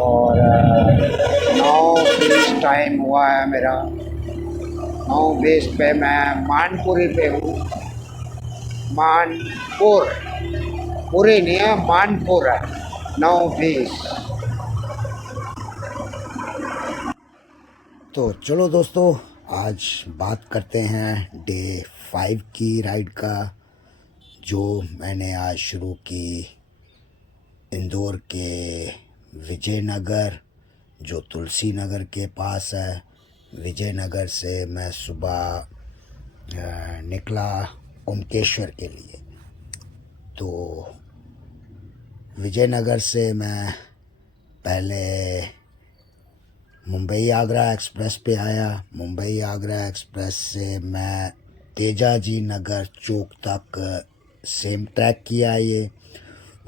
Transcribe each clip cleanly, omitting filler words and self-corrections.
और 9:20 टाइम हुआ है मेरा। 9:20 पे मैं मानपुरी पे हूँ। मानपुर, पूरी नहीं है, मानपुर है। 9:20। तो चलो दोस्तों, आज बात करते हैं डे 5 की राइड का, जो मैंने आज शुरू की इंदौर के विजयनगर, जो तुलसी नगर के पास है। विजयनगर से मैं सुबह निकला ओमकेश्वर के लिए। तो विजयनगर से मैं पहले मुंबई आगरा एक्सप्रेस पे आया। मुंबई आगरा एक्सप्रेस से मैं तेजाजी नगर चौक तक सेम ट्रैक किया। ये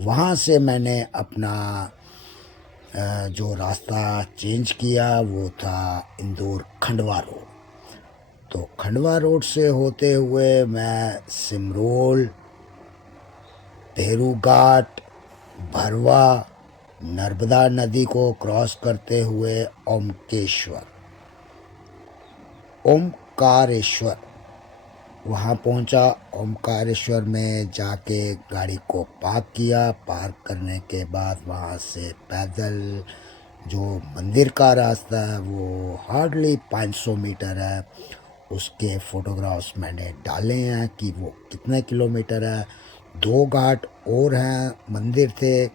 वहाँ से मैंने अपना जो रास्ता चेंज किया वो था इंदौर खंडवा रोड। तो खंडवा रोड से होते हुए मैं सिमरोल, भेरू घाट, भरवा, नर्मदा नदी को क्रॉस करते हुए ओमकारेश्वर वहाँ पहुँचा। ओमकारेश्वर में जाके गाड़ी को पार्क किया। पार्क करने के बाद वहाँ से पैदल जो मंदिर का रास्ता है वो हार्डली 500 मीटर है। उसके फ़ोटोग्राफ्स मैंने डाले हैं कि वो कितने किलोमीटर है। 2 घाट और हैं, मंदिर थे,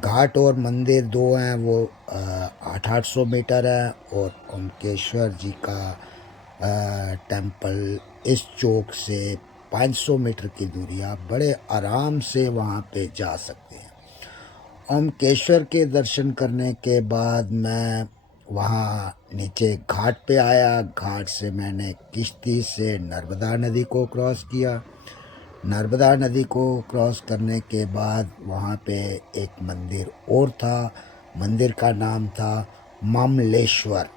घाट और मंदिर 2 हैं, वो 800 मीटर है। और ओमकेश्वर जी का टेम्पल इस चौक से 500 मीटर की दूरी, आप बड़े आराम से वहाँ पे जा सकते हैं। ओमकेश्वर के दर्शन करने के बाद मैं वहाँ नीचे घाट पे आया। घाट से मैंने किश्ती से नर्मदा नदी को क्रॉस किया। नर्मदा नदी को क्रॉस करने के बाद वहाँ पे एक मंदिर और था। मंदिर का नाम था मामलेश्वर।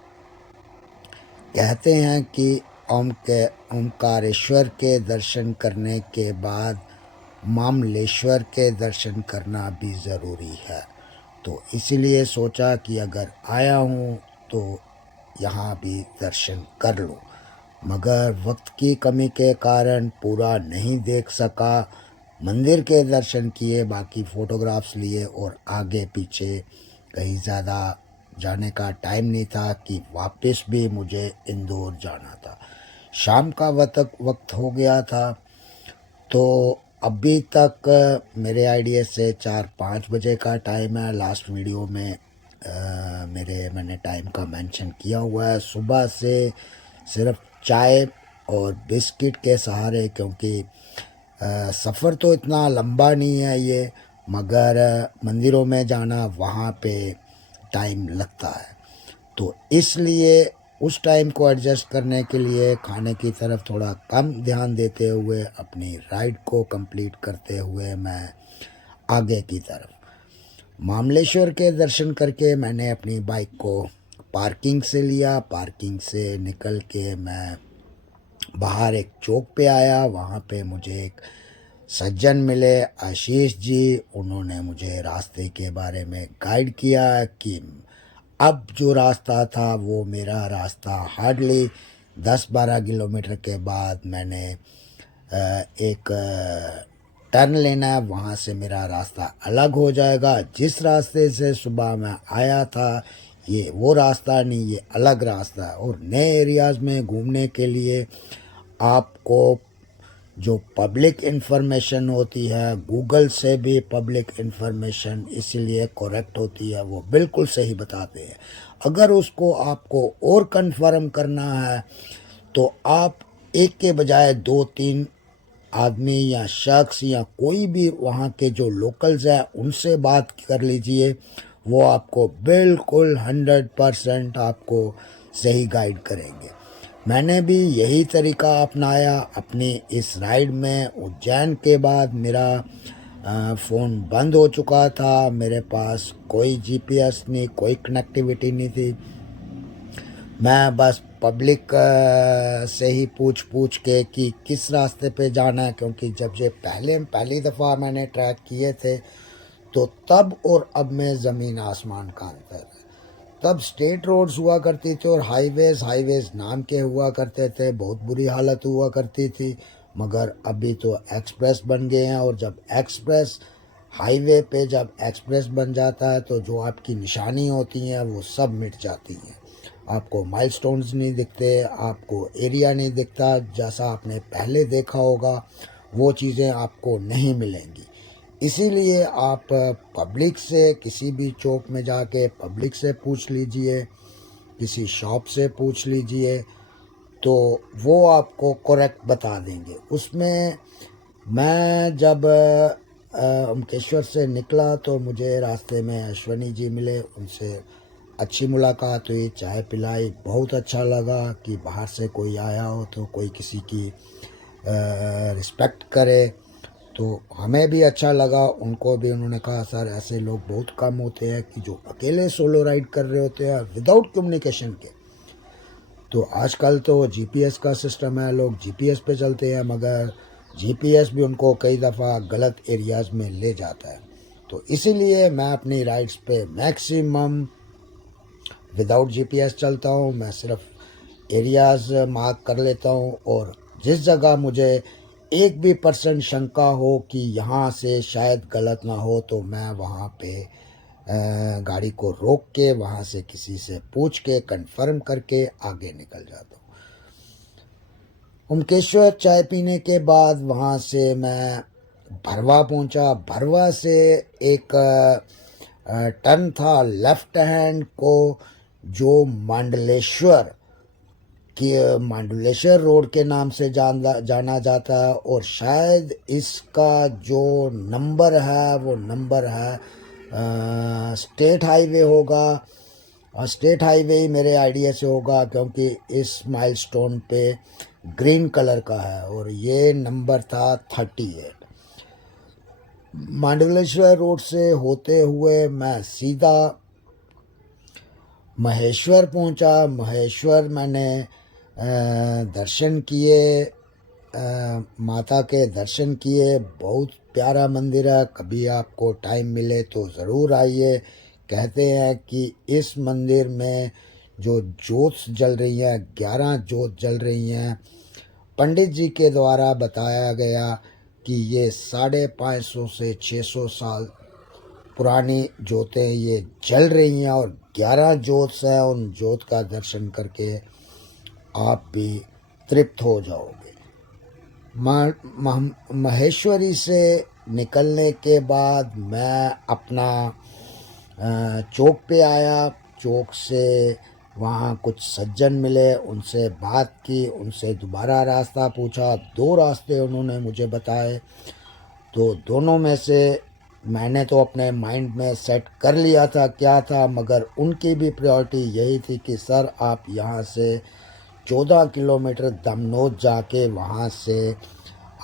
कहते हैं कि ओमकारेश्वर के दर्शन करने के बाद मामलेश्वर के दर्शन करना भी ज़रूरी है। तो इसलिए सोचा कि अगर आया हूँ तो यहाँ भी दर्शन कर लूँ, मगर वक्त की कमी के कारण पूरा नहीं देख सका। मंदिर के दर्शन किए, बाकी फ़ोटोग्राफ्स लिए और आगे पीछे कहीं ज़्यादा जाने का टाइम नहीं था कि वापस भी मुझे इंदौर जाना था। शाम का वक्त हो गया था। तो अभी तक मेरे आइडिया से 4-5 बजे का टाइम है। लास्ट वीडियो में मैंने टाइम का मेंशन किया हुआ है। सुबह से सिर्फ चाय और बिस्किट के सहारे, क्योंकि सफ़र तो इतना लंबा नहीं है ये, मगर मंदिरों में जाना वहाँ पे टाइम लगता है। तो इसलिए उस टाइम को एडजस्ट करने के लिए खाने की तरफ थोड़ा कम ध्यान देते हुए अपनी राइड को कंप्लीट करते हुए मैं आगे की तरफ मामलेश्वर के दर्शन करके मैंने अपनी बाइक को पार्किंग से लिया। पार्किंग से निकल के मैं बाहर एक चौक पे आया। वहाँ पे मुझे एक सज्जन मिले, आशीष जी। उन्होंने मुझे रास्ते के बारे में गाइड किया कि अब जो रास्ता था वो मेरा रास्ता हार्डली 10-12 किलोमीटर के बाद मैंने एक टर्न लेना है, वहाँ से मेरा रास्ता अलग हो जाएगा। जिस रास्ते से सुबह मैं आया था ये वो रास्ता नहीं, ये अलग रास्ता है। और नए एरियाज़ में घूमने के लिए आपको जो पब्लिक इन्फॉर्मेशन होती है, गूगल से भी पब्लिक इन्फॉर्मेशन इसलिए करेक्ट होती है, वो बिल्कुल सही बताते हैं। अगर उसको आपको और कंफर्म करना है तो आप एक के बजाय 2-3 आदमी या शख्स या कोई भी वहाँ के जो लोकल्स हैं उनसे बात कर लीजिए। वो आपको बिल्कुल 100% आपको सही गाइड करेंगे। मैंने भी यही तरीका अपनाया अपनी इस राइड में। उज्जैन के बाद मेरा फ़ोन बंद हो चुका था। मेरे पास कोई जीपीएस नहीं, कोई कनेक्टिविटी नहीं थी। मैं बस पब्लिक से ही पूछ के कि किस रास्ते पे जाना है, क्योंकि जब ये पहली दफ़ा मैंने ट्रैक किए थे तो तब और अब में ज़मीन आसमान का अंतर है। तब स्टेट रोड्स हुआ करती थी और हाईवेज़ नाम के हुआ करते थे, बहुत बुरी हालत हुआ करती थी। मगर अभी तो एक्सप्रेस बन गए हैं, और जब एक्सप्रेस हाईवे पे जब एक्सप्रेस बन जाता है तो जो आपकी निशानी होती हैं वो सब मिट जाती हैं। आपको माइलस्टोन्स नहीं दिखते, आपको एरिया नहीं दिखता, जैसा आपने पहले देखा होगा वो चीज़ें आपको नहीं मिलेंगी। इसीलिए आप पब्लिक से, किसी भी चौक में जाके पब्लिक से पूछ लीजिए, किसी शॉप से पूछ लीजिए, तो वो आपको करेक्ट बता देंगे। उसमें मैं जब उमकेश्वर से निकला तो मुझे रास्ते में अश्वनी जी मिले, उनसे अच्छी मुलाकात हुई, चाय पिलाई, बहुत अच्छा लगा कि बाहर से कोई आया हो तो कोई किसी की रिस्पेक्ट करे, तो हमें भी अच्छा लगा। उनको भी उन्होंने कहा सर ऐसे लोग बहुत कम होते हैं कि जो अकेले सोलो राइड कर रहे होते हैं विदाउट कम्युनिकेशन के। तो आजकल तो जीपीएस का सिस्टम है, लोग जीपीएस पे चलते हैं, मगर जीपीएस भी उनको कई दफ़ा गलत एरियाज़ में ले जाता है। तो इसीलिए मैं अपनी राइड्स पे मैक्सिमम विदाउट जीपीएस चलता हूँ। मैं सिर्फ एरियाज़ मार्क कर लेता हूँ, और जिस जगह मुझे 1% शंका हो कि यहाँ से शायद गलत ना हो तो मैं वहाँ पे गाड़ी को रोक के वहाँ से किसी से पूछ के कंफर्म करके आगे निकल जाता हूँ। उमकेश्वर चाय पीने के बाद वहाँ से मैं भरवा पहुँचा। भरवा से एक टर्न था लेफ्ट हैंड को, जो मांडलेश्वर रोड के नाम से जाना जाता है, और शायद इसका जो नंबर है वो नंबर है स्टेट हाईवे होगा, और स्टेट हाईवे ही मेरे आइडिया से होगा, क्योंकि इस माइलस्टोन पे ग्रीन कलर का है और ये नंबर था 38। मांडलेश्वर रोड से होते हुए मैं सीधा महेश्वर पहुंचा। महेश्वर मैंने दर्शन किए, माता के दर्शन किए। बहुत प्यारा मंदिर है, कभी आपको टाइम मिले तो ज़रूर आइए। कहते हैं कि इस मंदिर में जो जोत जल रही हैं, 11 जोत जल रही हैं, पंडित जी के द्वारा बताया गया कि ये 550 से 600 साल पुरानी जोतें ये जल रही हैं, और 11 जोत हैं। उन जोत का दर्शन करके आप भी तृप्त हो जाओगे। महेश्वरी से निकलने के बाद मैं अपना चौक पे आया। चौक से वहाँ कुछ सज्जन मिले, उनसे बात की, उनसे दोबारा रास्ता पूछा। 2 रास्ते उन्होंने मुझे बताए, तो दोनों में से मैंने तो अपने माइंड में सेट कर लिया था क्या था, मगर उनकी भी प्रायोरिटी यही थी कि सर आप यहाँ से 14 किलोमीटर दमनोद जाके वहाँ से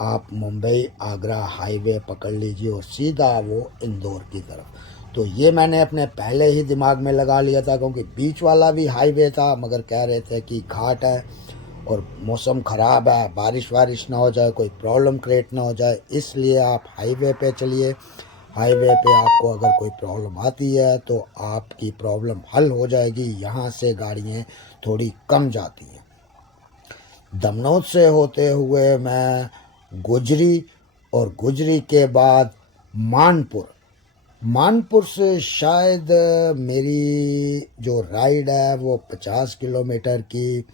आप मुंबई आगरा हाईवे पकड़ लीजिए और सीधा वो इंदौर की तरफ। तो ये मैंने अपने पहले ही दिमाग में लगा लिया था, क्योंकि बीच वाला भी हाईवे था, मगर कह रहे थे कि घाट है और मौसम ख़राब है, बारिश वारिश ना हो जाए, कोई प्रॉब्लम क्रिएट ना हो जाए, इसलिए आप हाईवे पे चलिए। हाईवे पे आपको अगर कोई प्रॉब्लम आती है तो आपकी प्रॉब्लम हल हो जाएगी। यहाँ से गाड़ियाँ थोड़ी कम जाती हैं। दमनोद से होते हुए मैं गुजरी, और गुजरी के बाद मानपुर से शायद मेरी जो राइड है वो 50 किलोमीटर की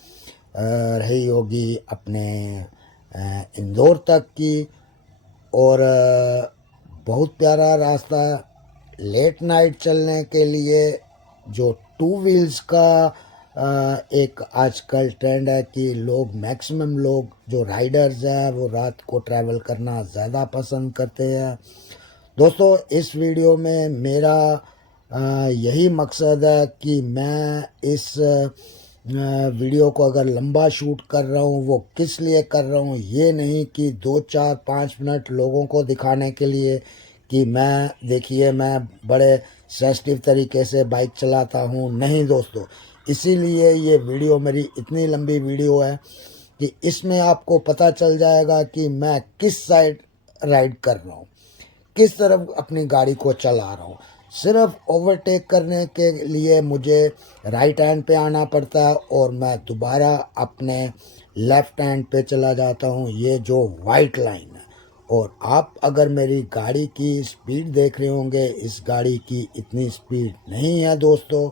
रही होगी अपने इंदौर तक की। और बहुत प्यारा रास्ता, लेट नाइट चलने के लिए जो 2 व्हील्स का एक आजकल ट्रेंड है कि लोग मैक्सिमम लोग जो राइडर्स हैं वो रात को ट्रैवल करना ज़्यादा पसंद करते हैं। दोस्तों इस वीडियो में मेरा यही मकसद है कि मैं इस वीडियो को अगर लंबा शूट कर रहा हूँ वो किस लिए कर रहा हूँ, ये नहीं कि 2 4 5 मिनट लोगों को दिखाने के लिए कि मैं देखिए मैं बड़े सेंसिटिव तरीके से बाइक चलाता हूँ, नहीं दोस्तों। इसीलिए ये वीडियो मेरी इतनी लंबी वीडियो है कि इसमें आपको पता चल जाएगा कि मैं किस साइड राइड कर रहा हूँ, किस तरफ अपनी गाड़ी को चला रहा हूँ। सिर्फ ओवरटेक करने के लिए मुझे राइट हैंड पे आना पड़ता है और मैं दोबारा अपने लेफ्ट हैंड पे चला जाता हूँ, ये जो वाइट लाइन है। और आप अगर मेरी गाड़ी की स्पीड देख रहे होंगे, इस गाड़ी की इतनी स्पीड नहीं है दोस्तों,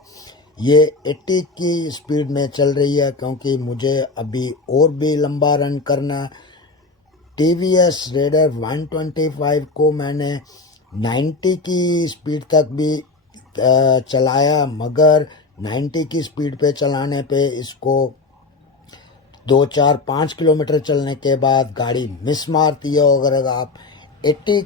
ये 80 की स्पीड में चल रही है, क्योंकि मुझे अभी और भी लंबा रन करना है। TVS रेडर 125 को मैंने 90 की स्पीड तक भी चलाया, मगर 90 की स्पीड पे चलाने पे इसको 2-4-5 किलोमीटर चलने के बाद गाड़ी मिस मारती है। अगर आप 80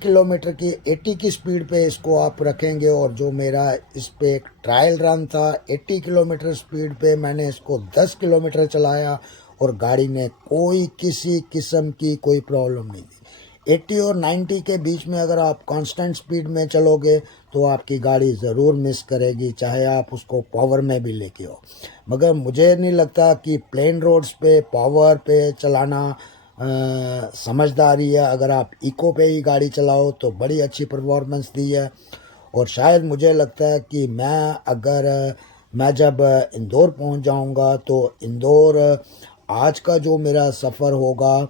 की स्पीड पे इसको आप रखेंगे, और जो मेरा इस पे एक ट्रायल रन था 80 किलोमीटर स्पीड पे, मैंने इसको 10 किलोमीटर चलाया और गाड़ी ने कोई किसी किस्म की कोई प्रॉब्लम नहीं दी। 80 और 90 के बीच में अगर आप कांस्टेंट स्पीड में चलोगे तो आपकी गाड़ी ज़रूर मिस करेगी, चाहे आप उसको पावर में भी लेके हो। मगर मुझे नहीं लगता कि प्लेन रोड्स पे पावर पे चलाना समझदारी है। अगर आप इको पे ही गाड़ी चलाओ तो बड़ी अच्छी परफॉर्मेंस दी है। और शायद मुझे लगता है कि मैं जब इंदौर पहुंच जाऊंगा तो इंदौर आज का जो मेरा सफ़र होगा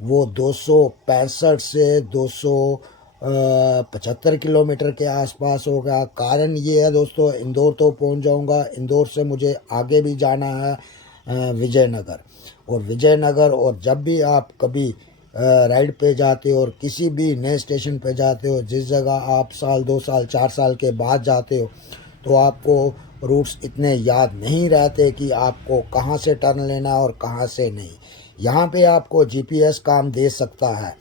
वो 265 से 275 किलोमीटर के आसपास होगा। कारण ये है दोस्तों, इंदौर तो पहुंच जाऊंगा, इंदौर से मुझे आगे भी जाना है विजयनगर। और विजयनगर, और जब भी आप कभी राइड पे जाते हो और किसी भी नए स्टेशन पे जाते हो, जिस जगह आप साल 2 साल 4 साल के बाद जाते हो, तो आपको रूट्स इतने याद नहीं रहते कि आपको कहाँ से टर्न लेना है और कहाँ से नहीं। यहाँ पे आपको GPS काम दे सकता है,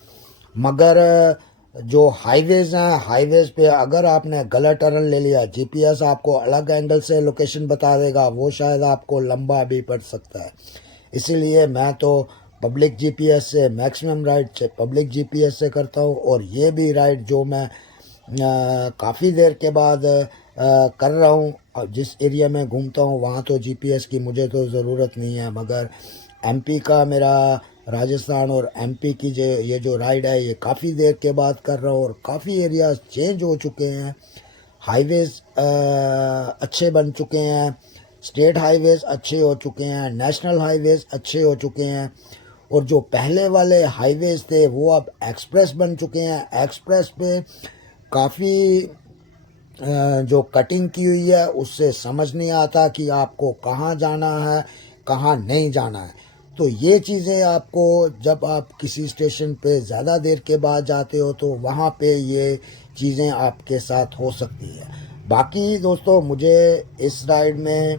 मगर जो हाईवेज़ हैं, हाईवेज़ पे अगर आपने गलत टर्न ले लिया, GPS आपको अलग एंगल से लोकेशन बता देगा, वो शायद आपको लंबा भी पड़ सकता है। इसीलिए मैं तो पब्लिक GPS से मैक्सिमम राइड से पब्लिक GPS से करता हूँ। और ये भी राइड जो मैं काफ़ी देर के बाद कर रहा हूँ, और जिस एरिया में घूमता हूँ वहाँ तो GPS की मुझे तो ज़रूरत नहीं है, मगर MP का मेरा राजस्थान और MP की ये जो राइड है ये काफ़ी देर के बाद कर रहा हूँ। और काफ़ी एरियाज चेंज हो चुके हैं, हाईवेज़ अच्छे बन चुके हैं, स्टेट हाईवेज़ अच्छे हो चुके हैं, नेशनल हाईवेज़ अच्छे हो चुके हैं। और जो पहले वाले हाईवेज़ थे वो अब एक्सप्रेस बन चुके हैं। एक्सप्रेस पे काफ़ी जो कटिंग की हुई है उससे समझ नहीं आता कि आपको कहाँ जाना है, कहाँ नहीं जाना है। तो ये चीज़ें आपको, जब आप किसी स्टेशन पे ज़्यादा देर के बाद जाते हो तो वहाँ पे ये चीज़ें आपके साथ हो सकती है। बाकी दोस्तों, मुझे इस राइड में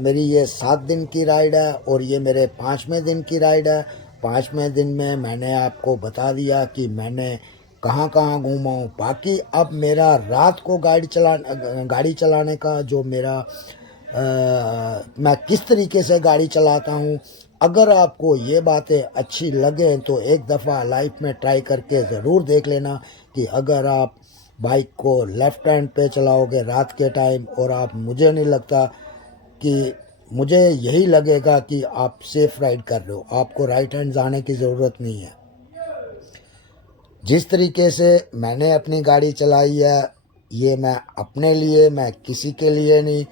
मेरी ये 7 दिन की राइड है और ये मेरे 5वें दिन की राइड है। 5वें दिन में मैंने आपको बता दिया कि मैंने कहाँ कहाँ घूमा हूँ। बाकी अब मेरा रात को गाड़ी चलाने का जो मेरा मैं किस तरीके से गाड़ी चलाता हूँ, अगर आपको ये बातें अच्छी लगें तो एक दफ़ा लाइफ में ट्राई करके ज़रूर देख लेना कि अगर आप बाइक को लेफ़्ट हैंड पे चलाओगे रात के टाइम, और आप, मुझे नहीं लगता कि, मुझे यही लगेगा कि आप सेफ राइड कर रहे हो, आपको राइट हैंड जाने की ज़रूरत नहीं है। जिस तरीके से मैंने अपनी गाड़ी चलाई है ये मैं अपने लिए, मैं किसी के लिए नहीं,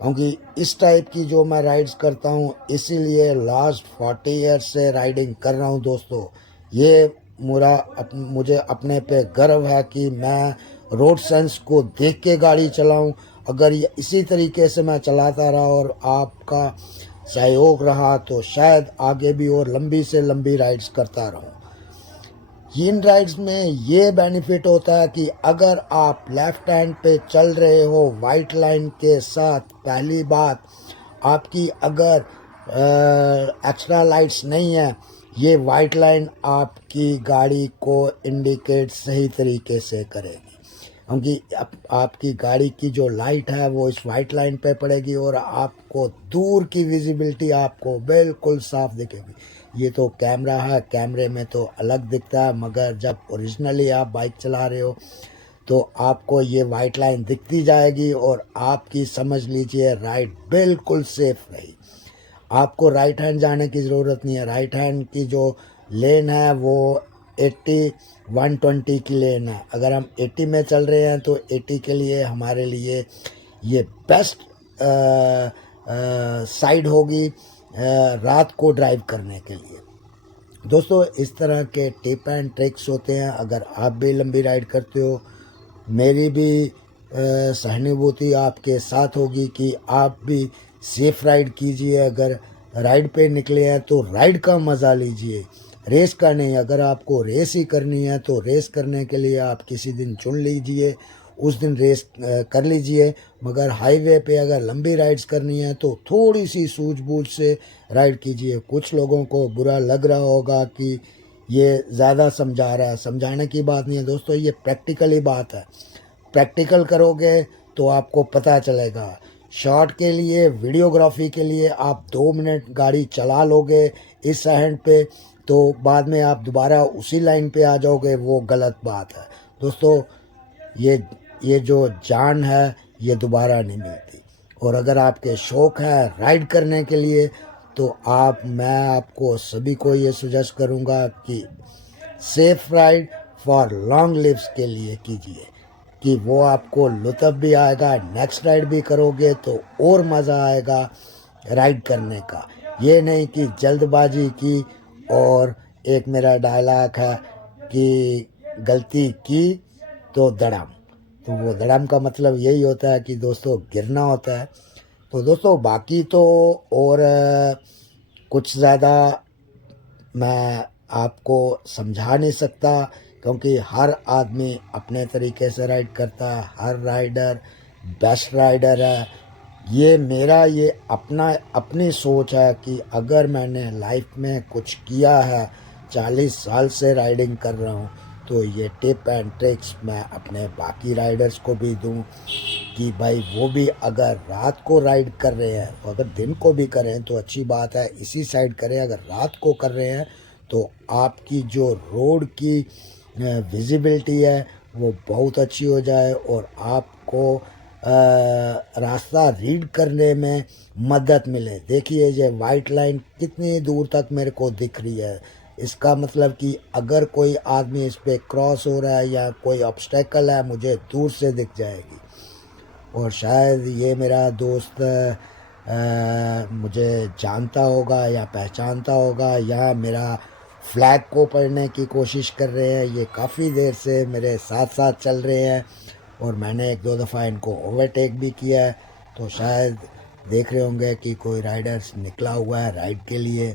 क्योंकि इस टाइप की जो मैं राइड्स करता हूँ इसीलिए लास्ट 40 ईयर्स से राइडिंग कर रहा हूँ दोस्तों। ये मुझे अपने पे गर्व है कि मैं रोड सेंस को देख के गाड़ी चलाऊं। अगर ये इसी तरीके से मैं चलाता रहा और आपका सहयोग रहा तो शायद आगे भी और लंबी से लंबी राइड्स करता रहूं। इन राइड्स में ये बेनिफिट होता है कि अगर आप लेफ्ट हैंड पे चल रहे हो वाइट लाइन के साथ, पहली बात आपकी अगर एक्स्ट्रा लाइट्स नहीं है, ये वाइट लाइन आपकी गाड़ी को इंडिकेट सही तरीके से करेगी, क्योंकि आपकी गाड़ी की जो लाइट है वो इस वाइट लाइन पे पड़ेगी और आपको दूर की विजिबिलिटी आपको बिल्कुल साफ दिखेगी। ये तो कैमरा है, कैमरे में तो अलग दिखता है, मगर जब ओरिजिनली आप बाइक चला रहे हो तो आपको ये वाइट लाइन दिखती जाएगी और आपकी, समझ लीजिए, राइड बिल्कुल सेफ रही। आपको राइट हैंड जाने की ज़रूरत नहीं है। राइट हैंड की जो लेन है वो 80 120 के लिए ना, अगर हम 80 में चल रहे हैं तो 80 के लिए हमारे लिए ये बेस्ट साइड होगी रात को ड्राइव करने के लिए। दोस्तों इस तरह के टिप एंड ट्रिक्स होते हैं। अगर आप भी लंबी राइड करते हो, मेरी भी सहानुभूति आपके साथ होगी कि आप भी सेफ राइड कीजिए। अगर राइड पे निकले हैं तो राइड का मज़ा लीजिए, रेस का नहीं। अगर आपको रेस ही करनी है तो रेस करने के लिए आप किसी दिन चुन लीजिए, उस दिन रेस कर लीजिए। मगर हाईवे पे अगर लंबी राइड्स करनी है तो थोड़ी सी सूझबूझ से राइड कीजिए। कुछ लोगों को बुरा लग रहा होगा कि ये ज़्यादा समझा रहा है, समझाने की बात नहीं है दोस्तों, ये प्रैक्टिकली बात है। प्रैक्टिकल करोगे तो आपको पता चलेगा। शॉट के लिए, वीडियोग्राफी के लिए आप 2 मिनट गाड़ी चला लोगे इस हैंड पे, तो बाद में आप दोबारा उसी लाइन पे आ जाओगे, वो गलत बात है दोस्तों। ये जो जान है ये दोबारा नहीं मिलती। और अगर आपके शौक़ है राइड करने के लिए तो मैं आपको सभी को ये सजेस्ट करूँगा कि safe ride for long lives के लिए कीजिए, कि वो आपको लुत्फ़ भी आएगा, नेक्स्ट राइड भी करोगे तो और मज़ा आएगा राइड करने का। ये नहीं कि जल्दबाजी की। और एक मेरा डायलॉग है कि गलती की तो धड़ाम, तो वो धड़ाम का मतलब यही होता है कि दोस्तों गिरना होता है। तो दोस्तों बाकी तो और कुछ ज़्यादा मैं आपको समझा नहीं सकता, क्योंकि हर आदमी अपने तरीके से राइड करता है, हर राइडर बेस्ट राइडर है। ये अपनी सोच है कि अगर मैंने लाइफ में कुछ किया है, 40 साल से राइडिंग कर रहा हूँ, तो ये टिप एंड ट्रिक्स मैं अपने बाकी राइडर्स को भी दूँ कि भाई वो भी अगर रात को राइड कर रहे हैं, तो अगर दिन को भी करें तो अच्छी बात है, इसी साइड करें। अगर रात को कर रहे हैं तो आपकी जो रोड की विजिबिलिटी है वो बहुत अच्छी हो जाए और आपको रास्ता रीड करने में मदद मिले। देखिए ये वाइट लाइन कितनी दूर तक मेरे को दिख रही है, इसका मतलब कि अगर कोई आदमी इस पे क्रॉस हो रहा है या कोई ऑब्स्टेकल है, मुझे दूर से दिख जाएगी। और शायद ये मेरा दोस्त मुझे जानता होगा या पहचानता होगा, या मेरा फ्लैग को पढ़ने की कोशिश कर रहे हैं। ये काफ़ी देर से मेरे साथ साथ चल रहे हैं और मैंने 1-2 दफ़ा इनको ओवरटेक भी किया है। तो शायद देख रहे होंगे कि कोई राइडर्स निकला हुआ है राइड के लिए,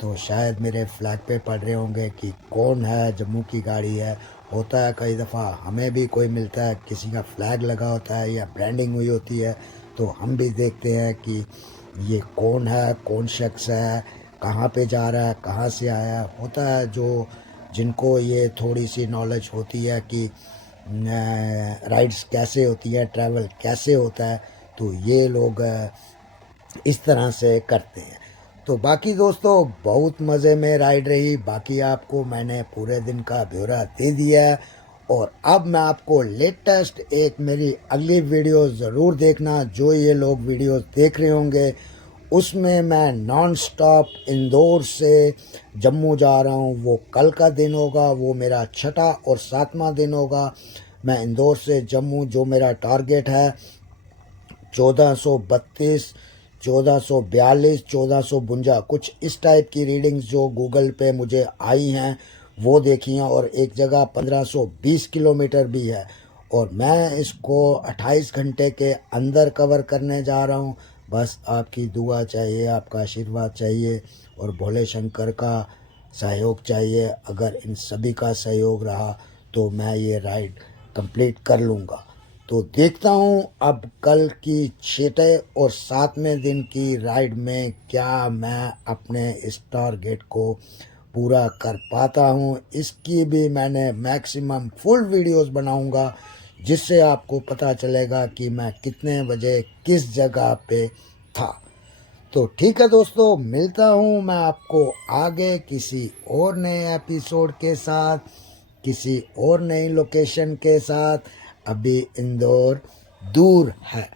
तो शायद मेरे फ्लैग पे पढ़ रहे होंगे कि कौन है, जम्मू की गाड़ी है। होता है कई दफ़ा हमें भी कोई मिलता है, किसी का फ्लैग लगा होता है या ब्रांडिंग हुई होती है, तो हम भी देखते हैं कि ये कौन है, कौन शख्स है, कहाँ पे जा रहा है, कहाँ से आया है। होता है जो जिनको ये थोड़ी सी नॉलेज होती है कि राइड्स कैसे होती हैं, ट्रैवल कैसे होता है, तो ये लोग इस तरह से करते हैं। तो बाकी दोस्तों बहुत मज़े में राइड रही। बाकी आपको मैंने पूरे दिन का ब्यौरा दे दिया है। और अब मैं आपको लेटेस्ट एक मेरी अगली वीडियो ज़रूर देखना। जो ये लोग वीडियोस देख रहे होंगे उसमें मैं नॉन स्टॉप इंदौर से जम्मू जा रहा हूँ। वो कल का दिन होगा, वो मेरा 6ठा और 7वां दिन होगा। मैं इंदौर से जम्मू, जो मेरा टारगेट है 1432, 1442, 1452, कुछ इस टाइप की रीडिंग्स जो गूगल पे मुझे आई हैं वो देखी हैं। और एक जगह 1520 किलोमीटर भी है और मैं इसको 28 घंटे के अंदर कवर करने जा रहा हूँ। बस आपकी दुआ चाहिए, आपका आशीर्वाद चाहिए और भोले शंकर का सहयोग चाहिए। अगर इन सभी का सहयोग रहा तो मैं ये राइड कंप्लीट कर लूँगा। तो देखता हूँ अब कल की 6ठे और 7वें दिन की राइड में क्या मैं अपने इस टारगेट को पूरा कर पाता हूँ। इसकी भी मैंने मैक्सिमम फुल वीडियोस बनाऊँगा, जिससे आपको पता चलेगा कि मैं कितने बजे किस जगह पे था। तो ठीक है दोस्तों, मिलता हूँ मैं आपको आगे किसी और नए एपिसोड के साथ, किसी और नई लोकेशन के साथ। अभी इंदौर दूर है।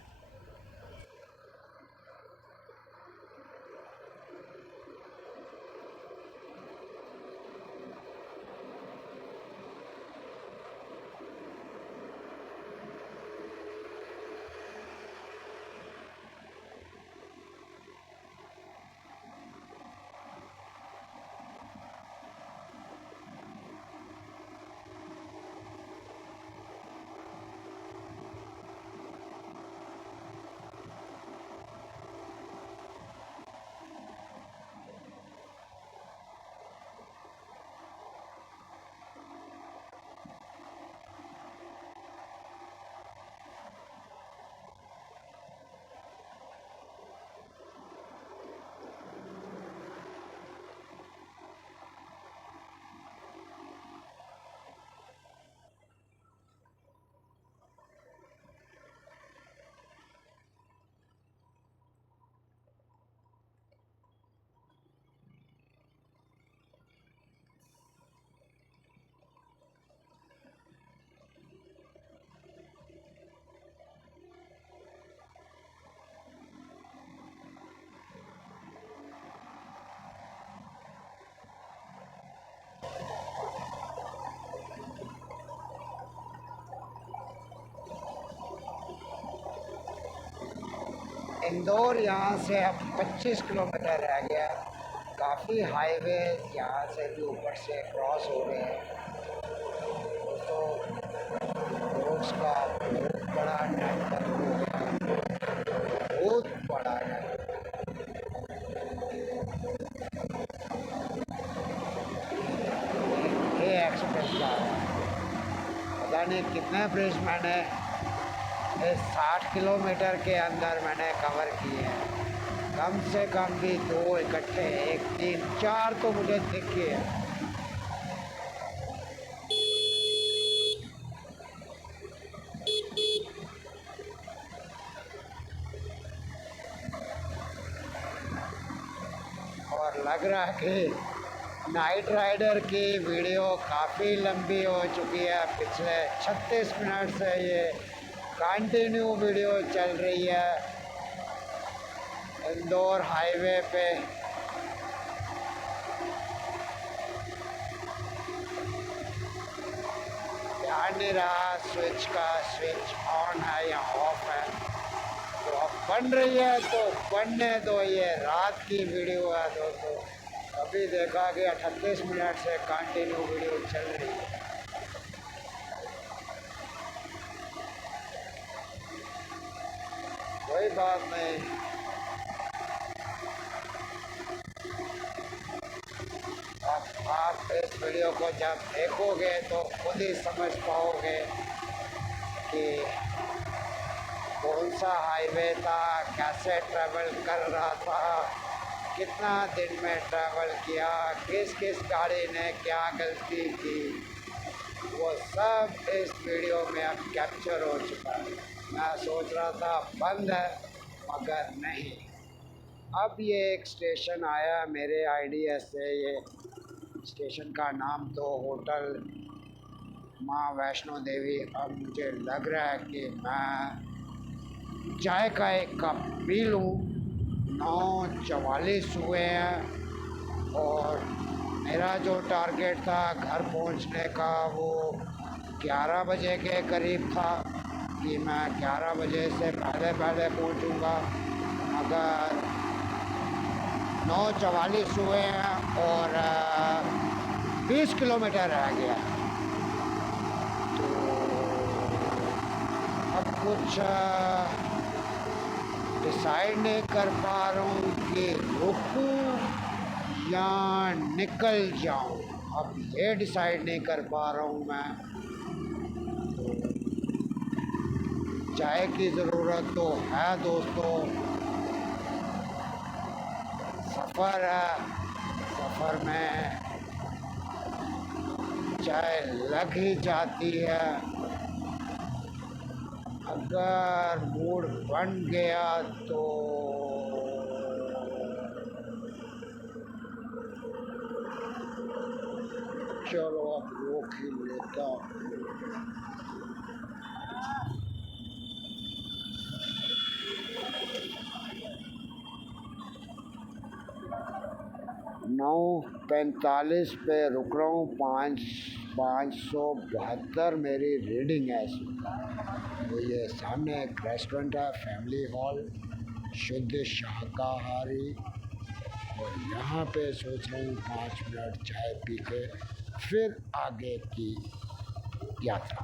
इंदौर यहाँ से अब 25 किलोमीटर रह गया। काफ़ी हाईवे यहाँ से भी ऊपर से क्रॉस हो रहे हैं। तो रोड्स का बहुत बड़ा नेटवर्क हो गया, बहुत बड़ा नेटवर्क। ये एक्सप्रेस जा रहा है, पता नहीं कितने ब्रिज मैंने इस 60 किलोमीटर के अंदर मैंने कवर किए हैं। कम से कम भी 2 इकट्ठे, 1, 3, 4 तो मुझे दिख गए। और लग रहा है कि नाइट राइडर की वीडियो काफ़ी लंबी हो चुकी है। पिछले 36 मिनट से ये कंटिन्यू वीडियो चल रही है इंदौर हाईवे पे। ध्यान नहीं रहा स्विच का, स्विच ऑन है या ऑफ है। तो अब बन रही है तो बनने दो, ये रात की वीडियो है दोस्तों। अभी देखा कि 38 मिनट से कंटिन्यू वीडियो चल रही है। कोई बात नहीं, अब आप इस वीडियो को जब देखोगे तो खुद ही समझ पाओगे कि कौन सा हाईवे था, कैसे ट्रैवल कर रहा था, कितना दिन में ट्रैवल किया, किस किस गाड़ी ने क्या गलती की, वो सब इस वीडियो में अब कैप्चर हो चुका है। मैं सोच रहा था बंद है, मगर नहीं। अब ये एक स्टेशन आया मेरे आइडिया से। ये स्टेशन का नाम तो होटल माँ वैष्णो देवी। अब मुझे लग रहा है कि मैं चाय का एक कप पी लूँ। 9:44 हुए हैं और मेरा जो टारगेट था घर पहुंचने का वो 11 बजे के करीब था कि मैं 11 बजे से पहले पहुंचूंगा, मगर 9:44 हुए हैं और 20 किलोमीटर रह गया। तो अब कुछ डिसाइड नहीं कर पा रहा हूँ कि रुकूं या निकल जाऊं। अब ये डिसाइड नहीं कर पा रहा हूँ मैं। चाय की ज़रूरत तो है दोस्तों, सफ़र है, सफ़र में चाय लग ही जाती है। अगर मूड बन गया तो चलो अब रोक ही लेता हूँ। नौ 45 पे रुक रहा हूँ। 572 मेरी रीडिंग है इसमें। तो ये सामने एक रेस्टोरेंट है, फैमिली हॉल, शुद्ध शाकाहारी। और यहाँ पे सोच रहा हूँ 5 मिनट चाय पी के फिर आगे की यात्रा।